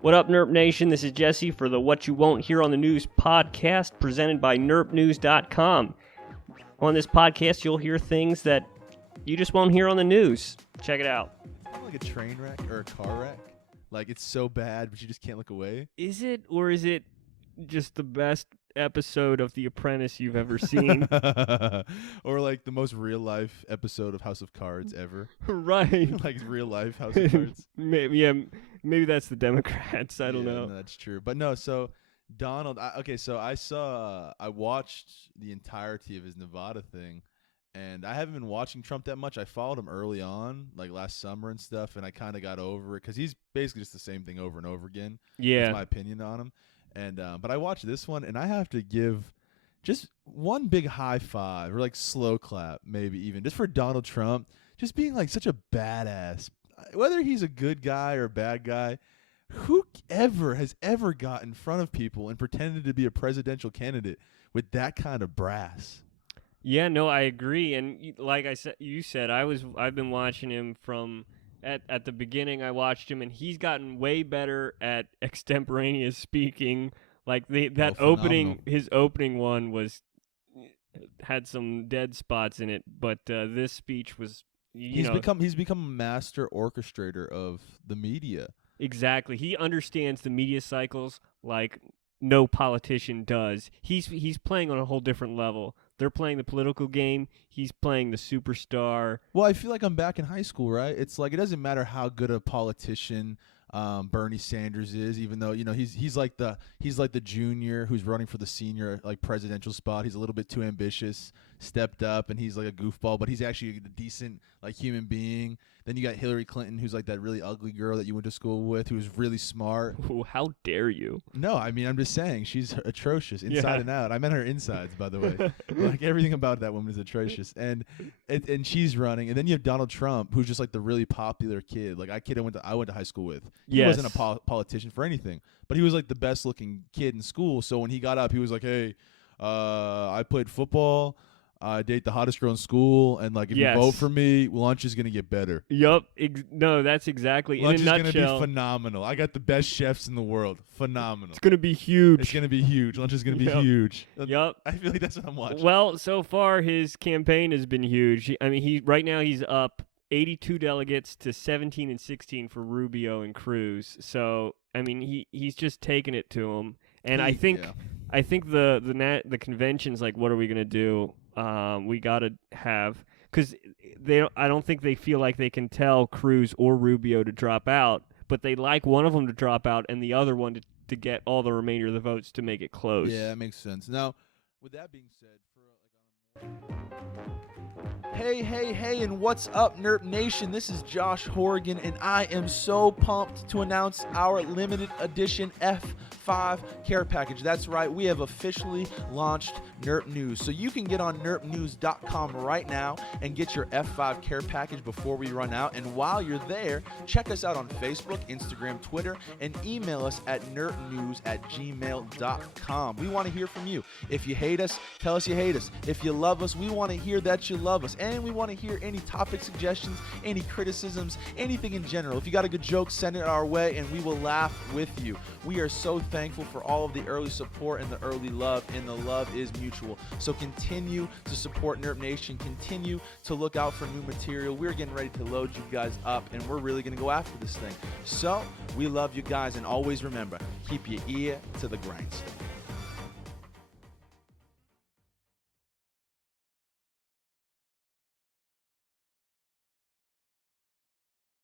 What up, NURP Nation? This is Jesse for the What You Won't Hear on the News podcast presented by NURPnews.com. On this podcast, you'll hear things that you just won't hear on the news. Check it out. Like a train wreck or a car wreck. Like, it's so bad, but you just can't look away. Is it, or is it just the best episode of The Apprentice you've ever seen? Or like the most real life episode of House of Cards ever. Right. Like real life House of Cards. Maybe that's the Democrats. I don't know. No, that's true. But no, so Donald, I watched the entirety of his Nevada thing, and I haven't been watching Trump that much. I followed him early on, like last summer and stuff, and I kind of got over it because he's basically just the same thing over and over again. Yeah. That's my opinion on him. And but I watched this one, and I have to give just one big high five or like slow clap, maybe even, just for Donald Trump, just being like such a badass. Whether he's a good guy or a bad guy, whoever has ever got in front of people and pretended to be a presidential candidate with that kind of brass? Yeah, no, I agree. And like you said, I've been watching him from at the beginning. I watched him, and he's gotten way better at extemporaneous speaking. Like his opening one had some dead spots in it, but this speech was. He's become a master orchestrator of the media. Exactly. He understands the media cycles like no politician does. He's playing on a whole different level. They're playing the political game. He's playing the superstar. Well, I feel like I'm back in high school, right? It's like it doesn't matter how good a politician Bernie Sanders is, even though he's like the junior who's running for the senior like presidential spot. He's a little bit too ambitious, stepped up, and he's like a goofball, but he's actually a decent like human being. Then you got Hillary Clinton, who's like that really ugly girl that you went to school with, who's really smart. Ooh, how dare you? No, I mean, I'm just saying she's atrocious inside and out. I meant her insides, by the way. Like everything about that woman is atrocious, and she's running. And then you have Donald Trump, who's just like the really popular kid. Like I went to high school with. He wasn't a politician for anything, but he was like the best looking kid in school. So when he got up, he was like, "Hey, I played football. I date the hottest girl in school, and like if you vote for me, lunch is gonna get better." Yup. No, that's exactly. Lunch in a is nutshell, gonna be phenomenal. I got the best chefs in the world. Phenomenal. It's gonna be huge. It's gonna be huge. Lunch is gonna be huge. Yup. I feel like that's what I'm watching. Well, so far his campaign has been huge. Right now he's up 82 delegates to 17 and 16 for Rubio and Cruz. So I mean he's just taking it to him. And I think the convention's like, what are we gonna do? We gotta have, because I don't think they feel like they can tell Cruz or Rubio to drop out, but they like one of them to drop out and the other one to get all the remainder of the votes to make it close. Yeah, that makes sense. Now, with that being said, Hey, and what's up, NURP Nation? This is Josh Horrigan, and I am so pumped to announce our limited edition F5 care package. That's right, we have officially launched NURP News. So you can get on NURPnews.com right now and get your F5 care package before we run out. And while you're there, check us out on Facebook, Instagram, Twitter, and email us at nurpnews@gmail.com. We want to hear from you. If you hate us, tell us you hate us. If you love us, we want to hear that you love us. And we want to hear any topic suggestions, any criticisms, anything in general. If you got a good joke, send it our way, and we will laugh with you. We are so thankful for all of the early support and the early love, and the love is mutual. So continue to support NURP Nation. Continue to look out for new material. We're getting ready to load you guys up, and we're really going to go after this thing. So we love you guys, and always remember, keep your ear to the grindstone.